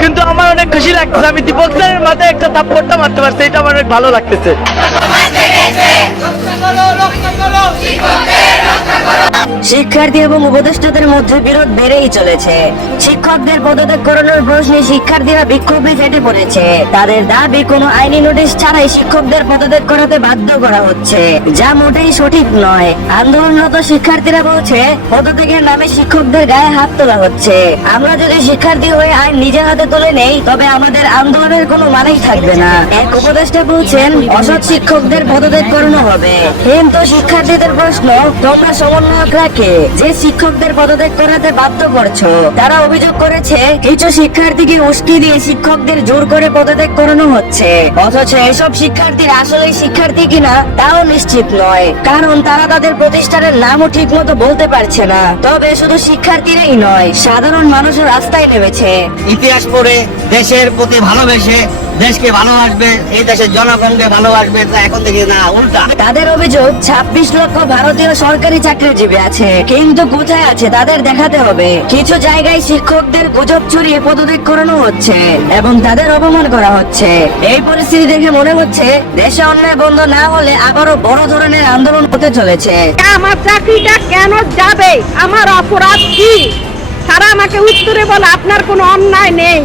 কিন্তু আমার অনেক খুশি লাগতেছে, আমি দীপক স্যারের মাথায় একটা থাপ্পড়টা মারতে পারছি, এটা আমার অনেক ভালো লাগতেছে। শিক্ষার্থী এবং উপদেষ্টাদের মধ্যে বিরোধ বেড়েই চলেছে। শিক্ষকদের পদত্যাগ করানোর প্রশ্নে শিক্ষার্থীরা বিক্ষোভে ফেটে পড়েছে। তাদের দাবি কোনো আইনি নোটিশ ছাড়াই শিক্ষকদের পদত্যাগ করাতে বাধ্য করা হচ্ছে, যা মোটেই সঠিক নয়। আন্দোলনরত শিক্ষার্থীরা বলছে পদত্যাগের নামে শিক্ষকদের গায়ে হাত তোলা হচ্ছে। আমরা যদি শিক্ষার্থী হয়ে আইন নিজের হাতে তুলে নেই, তবে আমাদের আন্দোলনের কোনো মানেই থাকবে না। এক উপদেষ্টা বলছেন অসৎ শিক্ষকদের পদত্যাগ করানো হবে, কিন্তু শিক্ষার্থীদের প্রশ্ন, তোমরা সমন্বয়করা কে যে শিক্ষকদের পদত্যাগ করাতে বাধ্য করছো? তারা অভিযোগ করেছে কিছু শিক্ষার্থীকে উস্কি দিয়ে শিক্ষকদের জোর করে পদত্যাগ করানো হচ্ছে, অথচ এসব শিক্ষার্থীরা আসলে শিক্ষার্থী কিনা তাও নিশ্চিত নয়, কারণ তারা তাদের প্রতিষ্ঠানের নামও ঠিক মতো বলতে পারছে না। তবে শুধু শিক্ষার্থীরাই নয়, সাধারণ মানুষও রাস্তায় নেমেছে। ইতিহাস পড়ে দেশের প্রতি ভালোবেসে দেশকে ভালোবাসবে, এই দেশের জনগণকে ভালোবাসবে, তা এখন থেকে না উল্টা। তাদের অভিযোগ 26 লক্ষ ভারতীয় সরকারি চাকরিজীবী আছে, কিন্তু কোথায় আছে তাদের দেখাতে হবে। কিছু জায়গায় শিক্ষকদের গুজব ছড়িয়ে পদত্যাগ করানো হচ্ছে এবং তাদের অপমান করা হচ্ছে। এই পরিস্থিতি দেখে মনে হচ্ছে দেশে অন্যায় বন্ধ না হলে আবারও বড় ধরনের আন্দোলন হতে চলেছে। আমার চাকরিটা কেন যাবে? আমার অপরাধ কি? তারা আমাকে উত্তরে বলে আপনার কোনো অন্যায় নেই।